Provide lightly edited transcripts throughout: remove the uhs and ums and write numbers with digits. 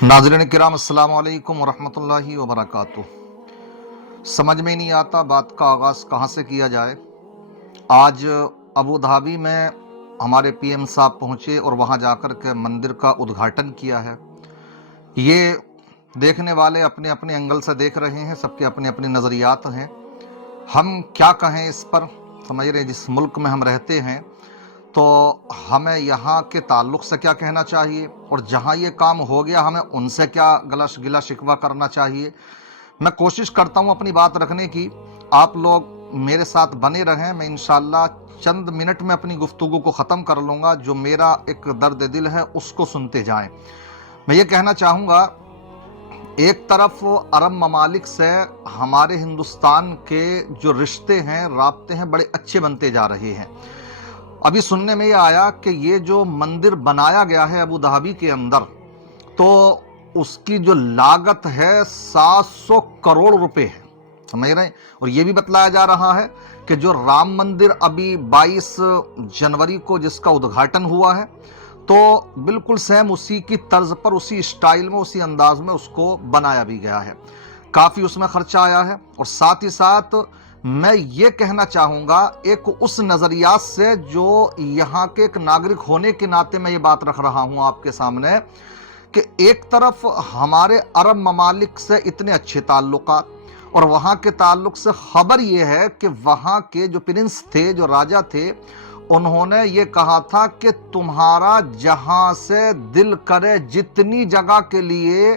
नाज़रीन किराम अस्सलाम वालेकुम वरहमतुल्लाहि वबरकातुह। समझ में नहीं आता बात का आगाज़ कहाँ से किया जाए। आज अबू धाबी में हमारे पीएम साहब पहुँचे और वहाँ जाकर के मंदिर का उद्घाटन किया है। ये देखने वाले अपने अपने एंगल से देख रहे हैं, सबके अपने अपने नज़रियात हैं। हम क्या कहें इस पर, समझ रहे हैं। जिस मुल्क में हम रहते हैं तो हमें यहाँ के ताल्लुक़ से क्या कहना चाहिए, और जहाँ ये काम हो गया हमें उनसे क्या गिला शिकवा करना चाहिए। मैं कोशिश करता हूँ अपनी बात रखने की। आप लोग मेरे साथ बने रहें। मैं इंशाअल्लाह चंद मिनट में अपनी गुफ्तगू को ख़त्म कर लूँगा। जो मेरा एक दर्द दिल है उसको सुनते जाएं। मैं ये कहना चाहूँगा, एक तरफ अरब ममालिक से हमारे हिंदुस्तान के जो रिश्ते हैं, राब्ते हैं, बड़े अच्छे बनते जा रहे हैं। अभी सुनने में ये आया कि ये जो मंदिर बनाया गया है अबू धाबी के अंदर, तो उसकी जो लागत है 700 करोड़ रुपए है, समझ रहे हैं। और ये भी बतलाया जा रहा है कि जो राम मंदिर अभी 22 जनवरी को जिसका उद्घाटन हुआ है, तो बिल्कुल सेम उसी की तर्ज पर, उसी स्टाइल में, उसी अंदाज में उसको बनाया भी गया है। काफ़ी उसमें खर्चा आया है। और साथ ही साथ मैं ये कहना चाहूँगा, एक उस नज़रियात से जो यहाँ के एक नागरिक होने के नाते मैं ये बात रख रहा हूँ आपके सामने, कि एक तरफ हमारे अरब ममालिक से इतने अच्छे ताल्लुकात, और वहाँ के ताल्लुक से ख़बर ये है कि वहाँ के जो प्रिंस थे, जो राजा थे, उन्होंने ये कहा था कि तुम्हारा जहाँ से दिल करे, जितनी जगह के लिए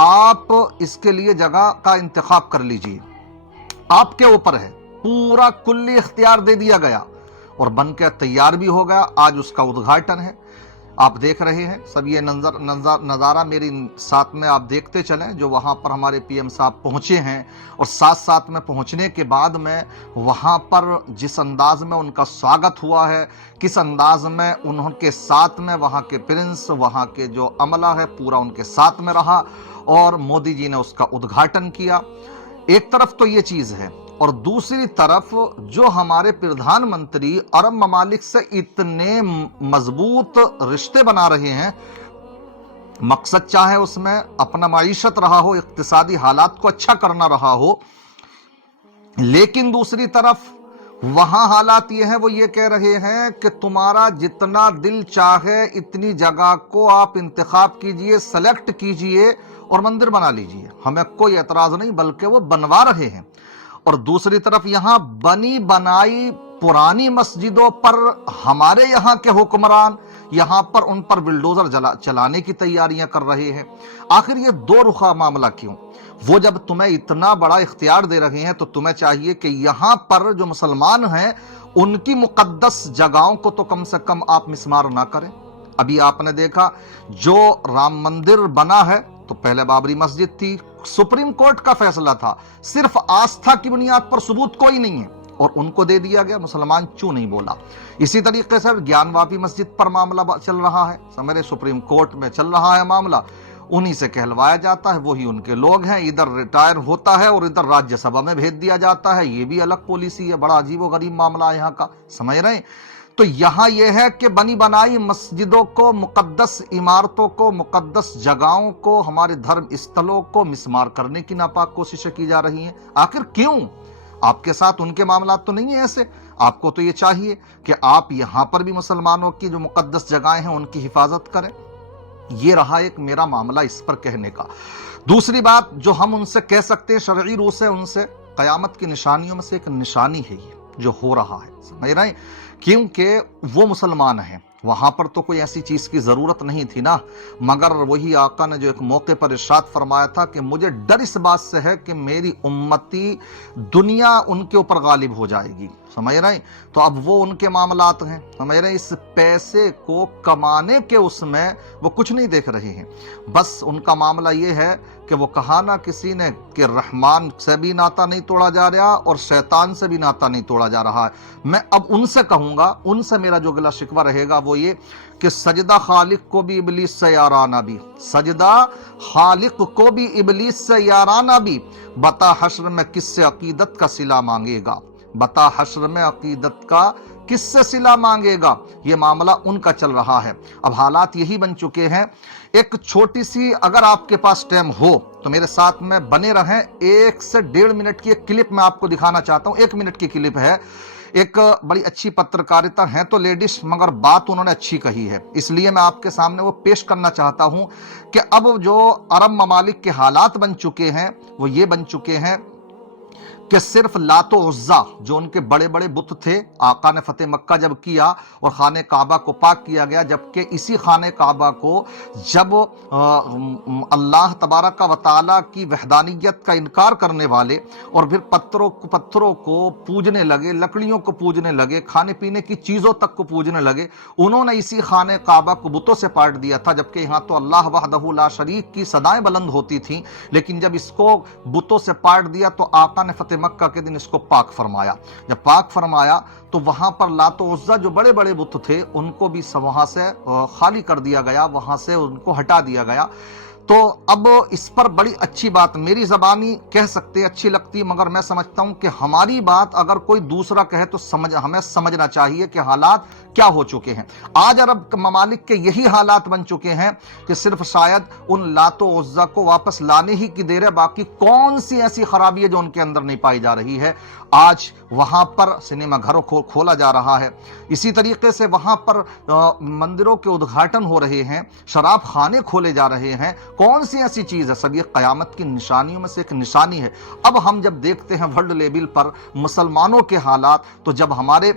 आप इसके लिए जगह का इंतखाब कर लीजिए, आपके ऊपर है। पूरा कुल्ली इख्तियार दे दिया गया और बन के तैयार भी हो गया। आज उसका उद्घाटन है, आप देख रहे हैं सब। ये नज़ारा मेरी साथ में आप देखते चलें, जो वहाँ पर हमारे पीएम साहब पहुँचे हैं। और साथ साथ में पहुँचने के बाद में वहाँ पर जिस अंदाज में उनका स्वागत हुआ है, किस अंदाज में उनके साथ में वहाँ के प्रिंस, वहाँ के जो अमला है, पूरा उनके साथ में रहा और मोदी जी ने उसका उद्घाटन किया। एक तरफ तो ये चीज़ है, और दूसरी तरफ जो हमारे प्रधानमंत्री अरब ममालिक से इतने मजबूत रिश्ते बना रहे हैं, मकसद चाहे उसमें अपना माईशत रहा हो, इक्तिसादी हालात को अच्छा करना रहा हो, लेकिन दूसरी तरफ वहां हालात ये हैं, वो ये कह रहे हैं कि तुम्हारा जितना दिल चाहे इतनी जगह को आप इंतखाब कीजिए, सेलेक्ट कीजिए और मंदिर बना लीजिए, हमें कोई एतराज नहीं, बल्कि वो बनवा रहे हैं। और दूसरी तरफ यहां बनी बनाई पुरानी मस्जिदों पर हमारे यहां के हुक्मरान यहां पर उन पर बिल्डोजर चलाने की तैयारियां कर रहे हैं। आखिर ये दो रुखा मामला क्यों? वो जब तुम्हें इतना बड़ा इख्तियार दे रहे हैं तो तुम्हें चाहिए कि यहां पर जो मुसलमान हैं उनकी मुकद्दस जगहों को तो कम से कम आप मिस्मार ना करें। अभी आपने देखा जो राम मंदिर बना है, तो पहले बाबरी मस्जिद थी, सुप्रीम कोर्ट का फैसला था, सिर्फ आस्था की बुनियाद पर, सबूत कोई नहीं है, और उनको दे दिया गया। मुसलमान क्यों नहीं बोला? इसी तरीके से ज्ञानवापी मस्जिद पर मामला चल रहा है, समझे, सुप्रीम कोर्ट में चल रहा है मामला, उन्हीं से कहलवाया जाता है, वही उनके लोग हैं। इधर रिटायर होता है और इधर राज्यसभा में भेज दिया जाता है। ये भी अलग पॉलिसी है, बड़ा अजीब व गरीब मामला है यहाँ का, समझ रहे हैं। तो यहाँ यह है कि बनी बनाई मस्जिदों को, मुकद्दस इमारतों को, मुकद्दस जगहों को, हमारे धर्म स्थलों को मिस्मार करने की नापाक कोशिशें की जा रही हैं। आखिर क्यों? आपके साथ उनके मामला तो नहीं है ऐसे। आपको तो ये चाहिए कि आप यहाँ पर भी मुसलमानों की जो मुकद्दस जगहें हैं उनकी हिफाजत करें। ये रहा एक मेरा मामला इस पर कहने का। दूसरी बात जो हम उनसे कह सकते हैं शरई रूह से, उनसे कयामत की निशानियों में से एक निशानी है ये जो हो रहा है, समझ रहे हैं, क्योंकि वो मुसलमान हैं। वहां पर तो कोई ऐसी चीज की जरूरत नहीं थी ना, मगर वही आका ने जो एक मौके पर इरशाद फरमाया था कि मुझे डर इस बात से है कि मेरी उम्मती दुनिया उनके ऊपर गालिब हो जाएगी, समझ रहे हैं। तो अब वो उनके मामलात हैं, समझ रहे हैं। इस पैसे को कमाने के उसमें वो कुछ नहीं देख रहे हैं। बस उनका मामला ये है कि वो कहा ना किसी ने कि रहमान से भी नाता नहीं तोड़ा जा रहा और शैतान से भी नाता नहीं तोड़ा जा रहा है। मैं अब उनसे कहूंगा, उनसे मेरा जो गिला शिकवा रहेगा वो ये कि सजदा खालिक को भी इबलीस से याराना भी, सजदा खालिक को भी इबलीस से याराना भी, बता हश्र में किससे अकीदत का सिला मांगेगा, बता हश्र में अकीदत का किस से सिला मांगेगा, ये मामला उनका चल रहा है। अब हालात यही बन चुके हैं। एक छोटी सी, अगर आपके पास टाइम हो तो मेरे साथ में बने रहें, 1 से 1.5 मिनट की एक क्लिप मैं आपको दिखाना चाहता हूं। 1 मिनट की क्लिप है। एक बड़ी अच्छी पत्रकारिता है तो लेडीज, मगर बात उन्होंने अच्छी कही है, इसलिए मैं आपके सामने वो पेश करना चाहता हूं कि अब जो अरब ममालिक के हालात बन चुके हैं वो ये बन चुके हैं कि सिर्फ लातो उज़्ज़ा, जो उनके बड़े बड़े बुत थे, आका ने फतेह मक्का जब किया और खाने काबा को पाक किया गया, जबकि इसी खाने काबा को जब अल्लाह तबारक व तआला की वहदानियत का इनकार करने वाले और फिर पत्थरों को पूजने लगे, लकड़ियों को पूजने लगे, खाने पीने की चीज़ों तक को पूजने लगे, उन्होंने इसी खाने काबा को बुतों से पाट दिया था। जबकि यहाँ तो अल्लाह वहदहू ला शरीक की सदाएं बुलंद होती थीं, लेकिन जब इसको बुतों से पाट दिया तो आका ने फतेह मक्का के दिन इसको पाक फरमाया। जब पाक फरमाया तो वहां पर लातो उज़्ज़ा जो बड़े बड़े बुत थे उनको भी वहां से खाली कर दिया गया, वहां से उनको हटा दिया गया। तो अब इस पर बड़ी अच्छी बात, मेरी ज़बानी कह सकते अच्छी लगती, मगर मैं समझता हूं कि हमारी बात अगर कोई दूसरा कहे तो हमें समझना चाहिए कि हालात क्या हो चुके हैं। आज अरब ममालिक के यही हालात बन चुके हैं कि सिर्फ शायद उन लातो उज़्ज़ा को वापस लाने ही की देर है, बाकी कौन सी ऐसी खराबी है जो उनके अंदर नहीं पाई जा रही है। आज वहां पर सिनेमा घरों को खोला जा रहा है, इसी तरीके से वहां पर मंदिरों के उद्घाटन हो रहे हैं, शराब खाने खोले जा रहे हैं। कौन सी ऐसी चीज है? सब ये कयामत की निशानियों में से एक निशानी है। अब हम जब देखते हैं वर्ल्ड लेवल पर मुसलमानों के हालात, तो जब हमारे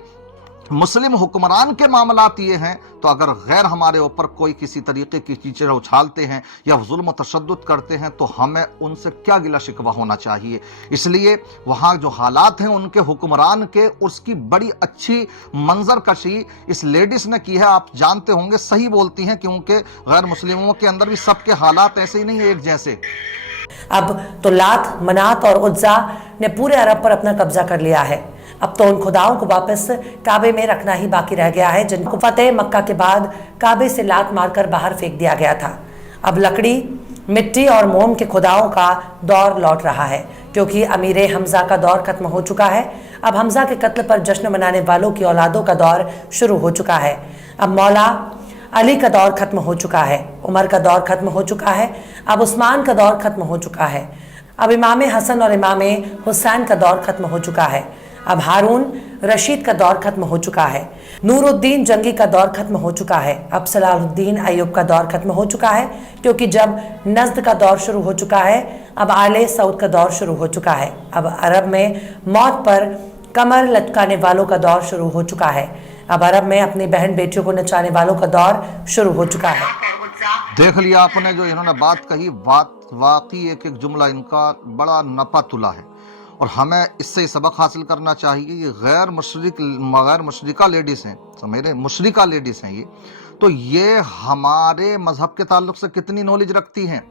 मुस्लिम हुक्मरान के मामलात ये हैं, तो अगर गैर हमारे ऊपर कोई किसी तरीके की चीज़ें उछालते हैं या जुल्म तशद्दुद करते हैं तो हमें उनसे क्या गिला शिकवा होना चाहिए। इसलिए वहाँ जो हालात हैं उनके हुक्मरान के, उसकी बड़ी अच्छी मंजर कशी इस लेडीज ने की है। आप जानते होंगे, सही बोलती हैं, क्योंकि गैर मुस्लिमों के अंदर भी सबके हालात ऐसे ही नहीं है एक जैसे। अब तो लात, मनात और उज़्ज़ा ने पूरे अरब पर अपना कब्जा कर लिया है। अब तो उन खुदाओं को वापस काबे में रखना ही बाकी रह गया है, जिनको फतेह मक्का के बाद काबे से लात मारकर बाहर फेंक दिया गया था। अब लकड़ी, मिट्टी और मोम के खुदाओं का दौर लौट रहा है, क्योंकि अमीर हमजा का दौर खत्म हो चुका है। अब हमजा के कत्ल पर जश्न मनाने वालों की औलादों का दौर शुरू हो चुका है। अब मौला अली का दौर खत्म हो चुका है, उमर का दौर खत्म हो चुका है, अब उस्मान का दौर खत्म हो चुका है, अब इमाम हसन और इमाम हुसैन का दौर खत्म हो चुका है, अब हारून रशीद का दौर खत्म हो चुका है, नूरुद्दीन जंगी का दौर खत्म हो चुका है, अब सलाहुद्दीन अय्यूब का दौर खत्म हो चुका है, क्योंकि जब नज़्द का दौर शुरू हो चुका है, अब आले सऊद का दौर शुरू हो चुका है। अब अरब में मौत पर कमर लटकाने वालों का दौर शुरू हो चुका है। अब अरब में अपनी बहन बेटियों को नचाने वालों का दौर शुरू हो चुका है। देख लिया आपने जो इन्होंने बात कही, बात वाकई एक एक जुमला इनका बड़ा नपा तुला है और हमें इससे सबक हासिल करना चाहिए। ये गैर मुशरिका लेडीज हैं, मेरे मुशरिका लेडीज हैं ये, तो ये हमारे मजहब के ताल्लुक से कितनी नॉलेज रखती हैं।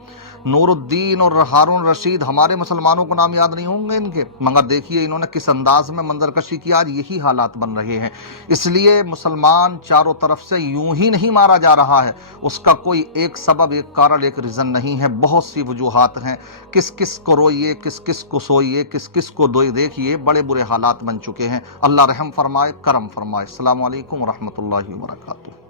नूरुद्दीन और हारून रशीद, हमारे मुसलमानों को नाम याद नहीं होंगे इनके, मगर देखिए इन्होंने किस अंदाज में मंजरकशी की। आज यही हालात बन रहे हैं। इसलिए मुसलमान चारों तरफ से यूं ही नहीं मारा जा रहा है, उसका कोई एक सबब, एक कारण, एक रीज़न नहीं है, बहुत सी वजूहात हैं। किस किस को रोइए, किस किस को सोइए, किस किस को देखिए, बड़े बुरे हालात बन चुके हैं। अल्लाह रहम फरमाए, करम फरमाए। अस्सलामु अलैकुम व रहमतुल्लाहि व बरकातुहू।